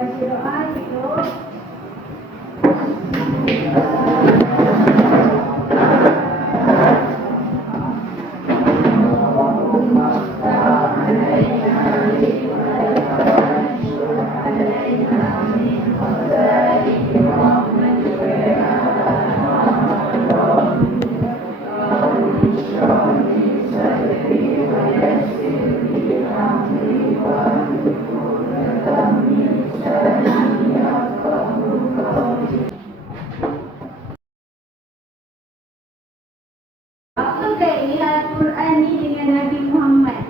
baca doa itu. Apa kaitan Al-Quran ni dengan Nabi Muhammad?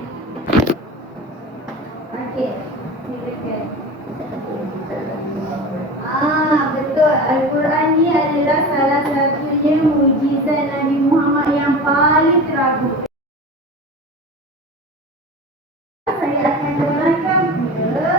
Okey, silakan. Betul. Al-Quran ni adalah salah satunya mukjizat Nabi Muhammad yang paling teragung. Saya akan terangkan pula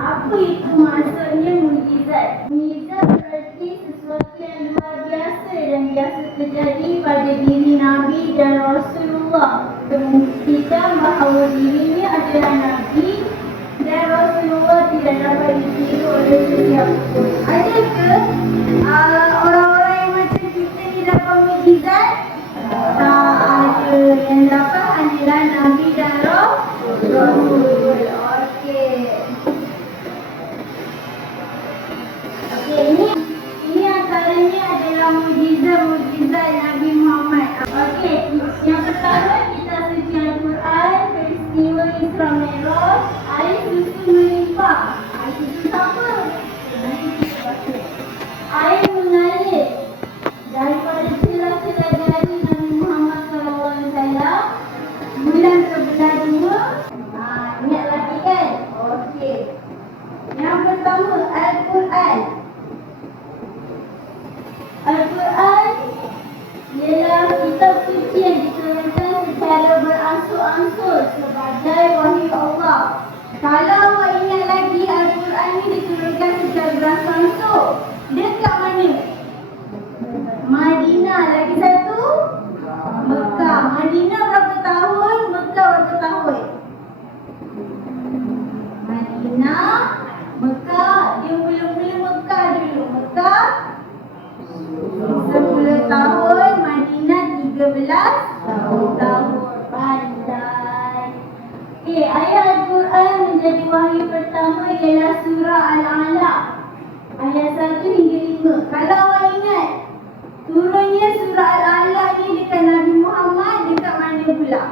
apa itu maksudnya mukjizat. Mukjizat berarti sesuatu yang luar biasa dan biasa terjadi pada diri Nabi dan Rasulullah, membuktikan bahawa dirinya adalah Nabi dan Rasulullah tidak dapat ditiru oleh sesiapa pun. Adakah orang-orang yang macam kita ni dapat mukjizat? Tak ada. Yang dapat hanyalah Nabi dan Rasul. Ini antaranya adalah mukjizat Nabi Muhammad. Okey, yang pertama kita suci Al-Quran, peristiwa Isra Mi'raj, air susu melimpah. Air susu apa? Air mengalir daripada celah-celah jari Nabi Muhammad SAW. Bulan terbelah dua. Ingat lagi kan? Okey. Yang pertama, Al-Quran. Al-Quran ialah kitab suci yang diturunkan secara beransur-ansur sebagai wahyu Allah. Kalau awak ingat lagi, Al-Quran ni diturunkan secara beransur-ansur. Dekat mana? Madinah. Lagi satu? Mekah. Madinah berapa tahun? Mekah berapa tahun? Madinah, Mekah. Dia mula-mula Mekah dulu. Mekah 10 tahun, Madinah 13 tahun. Pandai. Okey, ayat Al-Quran menjadi wahyu pertama ialah surah Al-Alaq. Ayat 1 hingga 5. Kalau awak ingat, turunnya surah Al-Alaq ni dekat Nabi Muhammad dekat mana pula?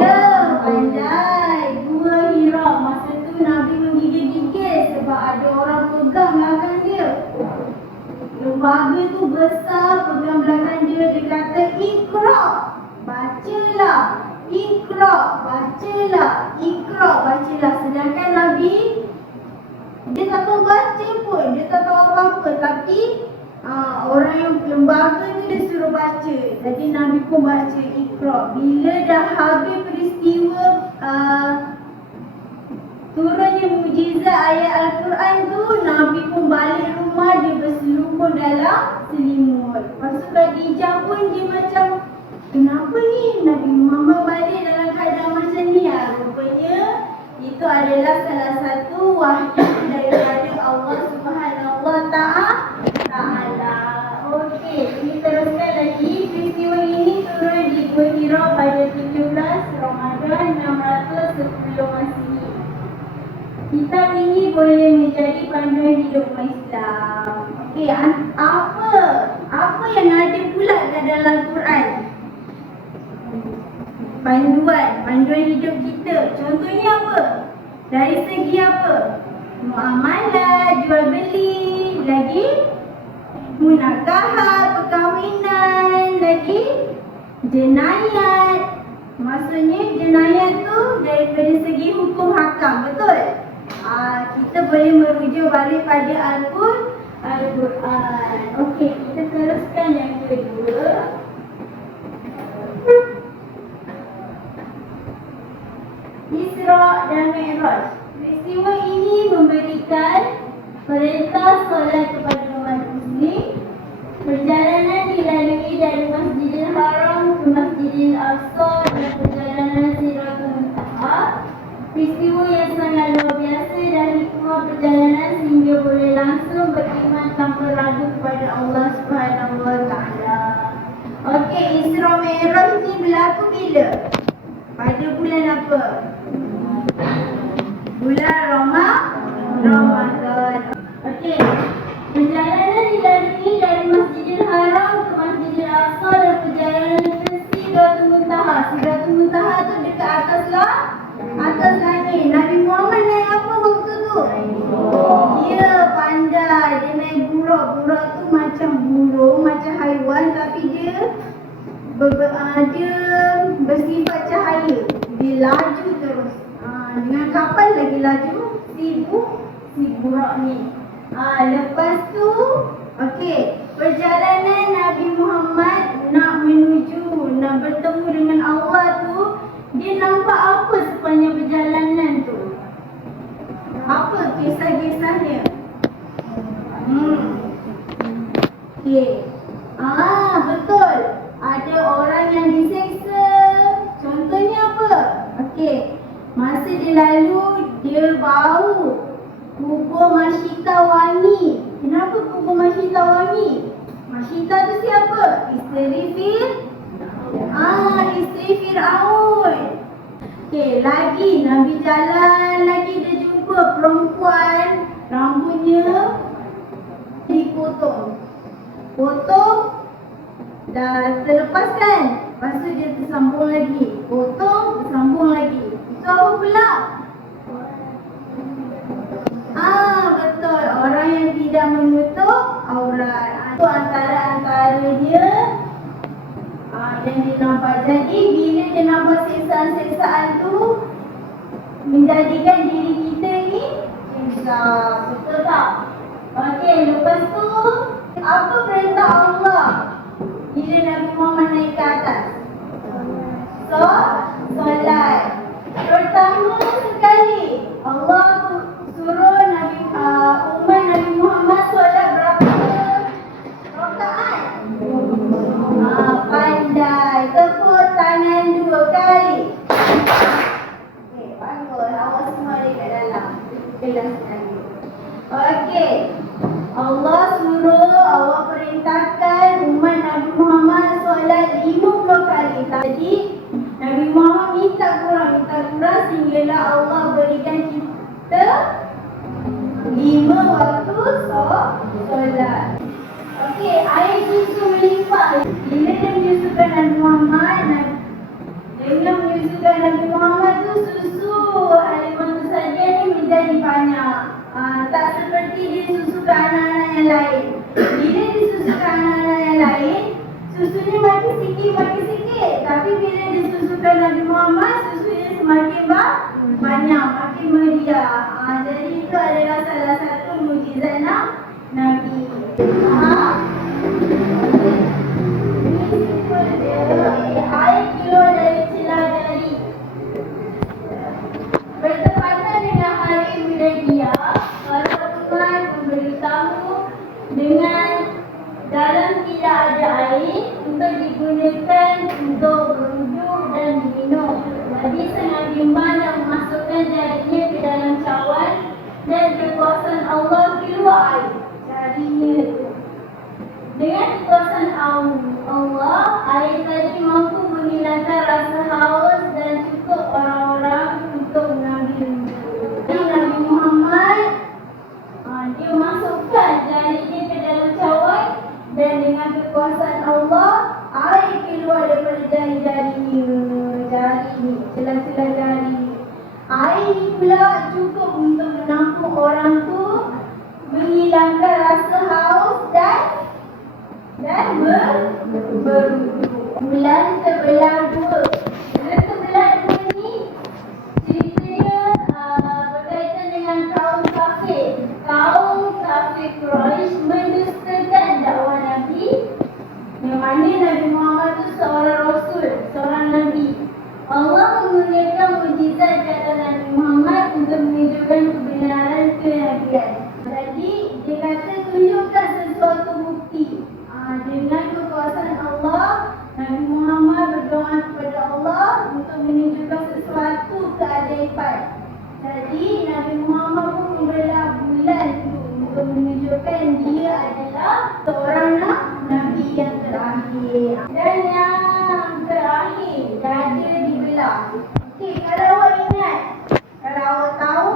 Ya, pandai. Gua Hira. Masa tu Nabi menggigil-gigil sebab ada orang pegang belakang dia. Lembaga tu besar, pegang belakang dia. Dia kata, Iqra, bacalah. Iqra, bacalah. Iqra, bacalah. Sedangkan Nabi, dia tak tahu baca pun. Dia tak tahu apa-apa. Tapi orang yang lembaga tu dia suruh baca. Jadi Nabi pun baca Iqra. Bila dah habis peristiwa turunnya mukjizat ayat Al-Quran tu, Nabi pun balik rumah, dia berseluruh dalam selimut. Lepas tu Khadijah pun dia macam, kenapa ni Nabi Muhammad balik dalam keadaan macam ni? Rupanya itu adalah salah satu wahyu daripada Allah Subhanahu Wa Ta'ala. Okey, kita teruskan lagi. Peristiwa ini turun di Gua Hira pada 17 Ramadan 610 Masihi. Kitab ini boleh menjadi panduan hidup Islam. Okey, apa yang ada pula dalam Al-Quran? Panduan hidup kita. Contohnya apa? Dari segi apa? Muamalah, jual beli, lagi munakahat, perkahwinan, lagi jenayat. Maksudnya jenayat tu daripada segi hukum hakam, betul? Kita boleh merujuk balik pada Al-Quran. Okey, kita teruskan yang kedua. Isra dan Mi'raj. Peristiwa ini memberikan perintah solat kepada umat muslim. Perjalanan dilalui dari Masjidil Haram ke Masjidil Aqsa dan perjalanan Siratul Muntaha. Peristiwa yang sangat bulan Ramadan. Okey. Perjalanan dilalui dari Masjidil Haram ke Masjidil Aqsa dan perjalanan ke Sidratul Muntaha. Sidratul Muntaha tu dekat atas langit. Nabi Muhammad naik apa waktu tu? Dia pandai. Dia naik burak. Burak tu macam burung, macam haiwan, tapi dia bersifat cahaya. Dia laju terus. Dengan kapal lagi laju si burak ni. Lepas tu, okey, perjalanan Nabi Muhammad nak bertemu dengan Allah tu, dia nampak apa sepanjang perjalanan tu? Apa kisah-kisahnya? Okey. Betul. Ada orang yang diseksa. Contohnya apa? Okey. Masa dia lalu, dia bau kubur Masyita wangi. Kenapa kubur Masyita wangi? Masyita tu siapa? Isteri Fir'aun. Okey, lagi Nabi jalan lagi, dia jumpa perempuan rambutnya dipotong. Dah terlepaskan. Lepas tu dia tersambung lagi. Potong, tersambung lagi. Itu apa pula? Betul. Orang yang tidak menutup aurat. Itu antara dia. Dan dia nampak. Jadi bila dia nampak siksaan-siksaan tu, menjadikan diri kita ni insya. Betul tak? Okey, lepas tu apa perintah Allah bila Nabi Muhammad naik ke atas? Solat. Pertama sekali Allah suruh umat Nabi Muhammad solat berapa rakaat? Pandai. Tepuk tangan 2 kali. Okey, bagus. Awak semua ada kat dalam kelas tadi. Okey. Allah perintahkan umat Nabi Muhammad solat 50 kali. Jadi Nabi Muhammad minta kurang sehinggalah Allah berikan kita 5 waktu solat. Okey, air susu melimpah. Bila dia menyusukan Nabi Muhammad, dengan menyusukan Nabi Muhammad tu susu Halimah tu saja ni menjadi banyak. Tak seperti disusukan anak-anak yang lain. Bila disusukan anak-anak yang lain, susunya makin sikit. Tapi bila disusukan Nabi Muhammad, susunya semakin banyak, makin meriah. Jadi itu adalah salah satu mukjizat Nabi. Air keluar dari celah jari. Bertepatan dengan hari Hudaybiyah, para penguat memberitahu dengan dalam tidak ada air untuk digunakan untuk berwudu dan diminum. Jadi sangat bimbang dan memasukkan jarinya ke dalam cawan dan kekuasaan Allah keluar air jarinya itu. Dengan kekuasaan Allah, air tadi mampu menghilangkan rasa haus dan cukup orang-orang untuk mengambil wudu. Jadi Nabi Muhammad dia masukkan jarinya ke dalam cawan dan dengan kekuasaan Allah, air keluar daripada jari-jarinya. Celah-celah jari. Air ni pula cukup untuk menampung orang tu, menghilangkan rasa haus dan berwudu. Bulan sebelah 2. Bulan sebelah 2 ni ceritanya berkaitan dengan kaum kafir. Kaum kafir Quraisy mendustakan dakwah Nabi, yang mana Nabi Muhammad tu seorang rasul, seorang nabi. Allah menggunakan mukjizat di atas Nabi Muhammad untuk menunjukkan kebenaran kenabian. Jadi dia kata tunjukkan sesuatu bukti. Dengan kekuasaan Allah, Nabi Muhammad berdoa kepada Allah untuk menunjukkan sesuatu keajaiban. Jadi Nabi Muhammad pun membelah bulan itu untuk menunjukkan dia adalah seorang Nabi yang terakhir. Dan yang terakhir, dada dibelah. Okey, kalau awak ingat, kalau awak tahu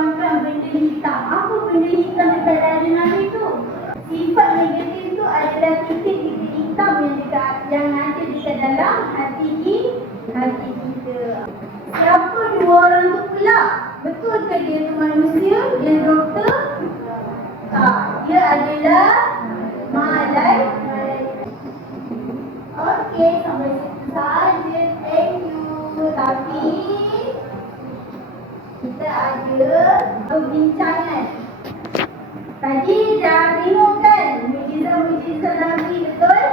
terbangkan benda hitam. Apa benda hitam dekat dada Nabi tu? Sifat negatif tu adalah titik-titik hitam yang ada dekat dalam hati kita. Siapa dua orang tu pula? Betul ke dia tu manusia? Dia doktor? Tak. Dia adalah malaikat. Okey, sampai situ saja. Thank you. Tapi kita ada perbincangan. Tadi dah tengok kan mujizat-mujizat Nabi, betul?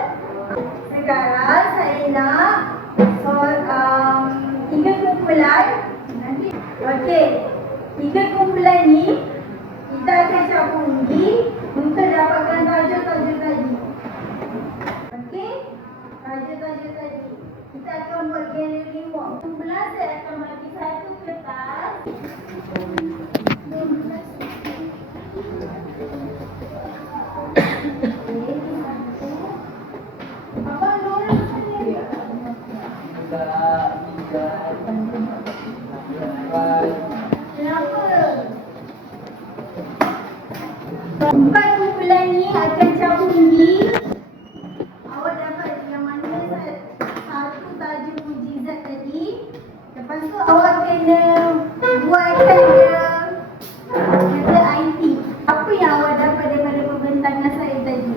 Sekarang saya nak tiga kumpulan. Nanti okey, tiga kumpulan ni kita akan cabut undi untuk dapatkan tajuk-tajuk tadi. Okey, tajuk-tajuk tadi. Kita akan buat galeri mock. Kumpulan saya akan bagi satu kertas. Abang Nora sini. Kenapa? Empat kumpulan ni akan cabut undi. Awak dapat yang mana satu tajuk mujizat tadi. Lepas tu awak kena buatkan dia kata IT. Apa yang awak dapat daripada pembentangan saya tadi?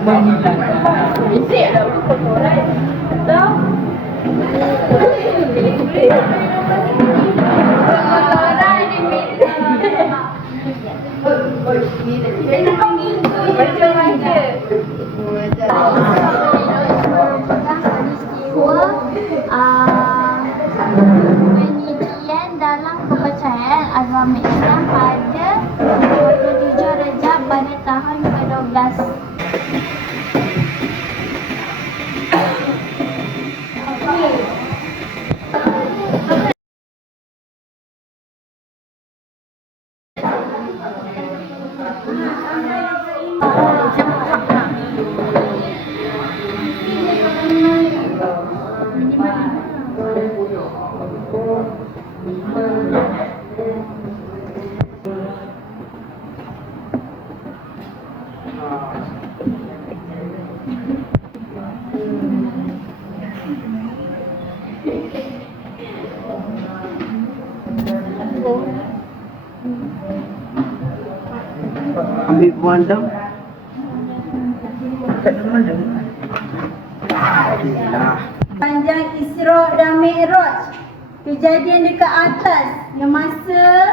Menghilangkan isi ada kotoran atau kotoran penelitian dalam kepercayaan agama Islam pada 27 Rejab pada tahun ke-12. ambil buang dam. Tak ada mana. Panjang Isra dan Mi'raj. Kejadian dekat atas yang masa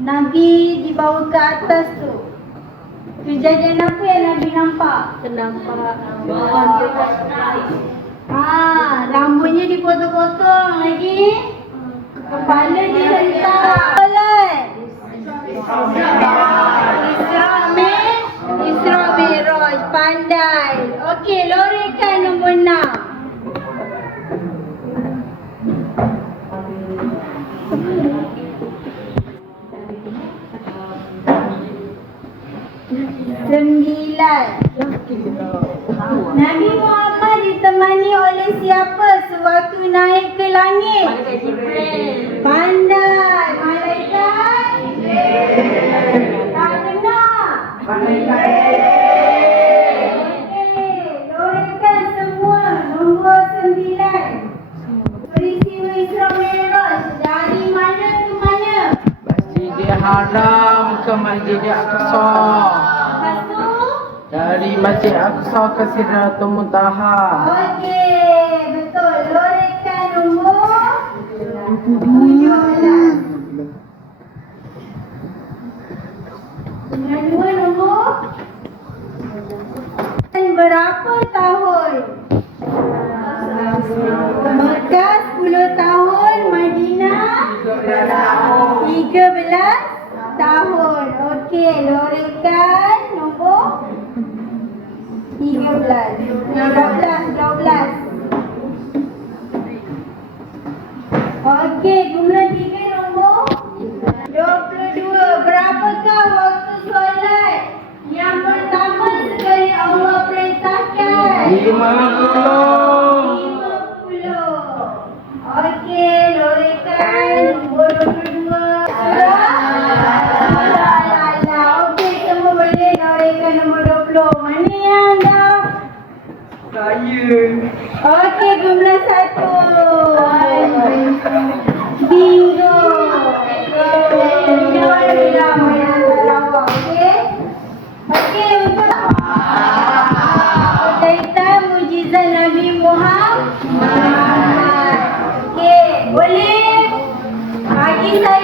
Nabi dibawa ke atas tu. Kejadian apa yang Nabi nampak? Nampak Rambutnya dipotong-potong lagi. Kepala dihentak. Solat. Isra Mi'raj. Pandai. Okey, loreka nombor 6. Sembilan. Nabi Muhammad ditemani oleh siapa sewaktu naik ke langit? Pandai. Malaikat? Tak benar. Okey, loreka semua. Nombor 9. Peristiwa Isra Mi'raj dari mana ke mana? Masjidil Haram ke Masjidil Aqsa. Lepas tu? Dari Masjid Aqsa ke Sidratul Muntaha. Okey, betul. Loreka nombor 17. Dengan dua nombor. Dan berapa tahun tahun. Madinah 13 tahun. Okey, Lorekan nombor 13. 12. Okey, jumlah 3 nombor 22. Berapakah waktu solat yang pertama sekali Allah perintahkan? 50. 50. Okey, Lorekan nombor 22. Surah Al-A'la. Okey, semua boleh Lorekan nombor 20. Mana yang dah? Okey, jumlah 1. Bingo. Okey, untuk cerita mujizat Nabi Muhammad. Okey, boleh bagi saya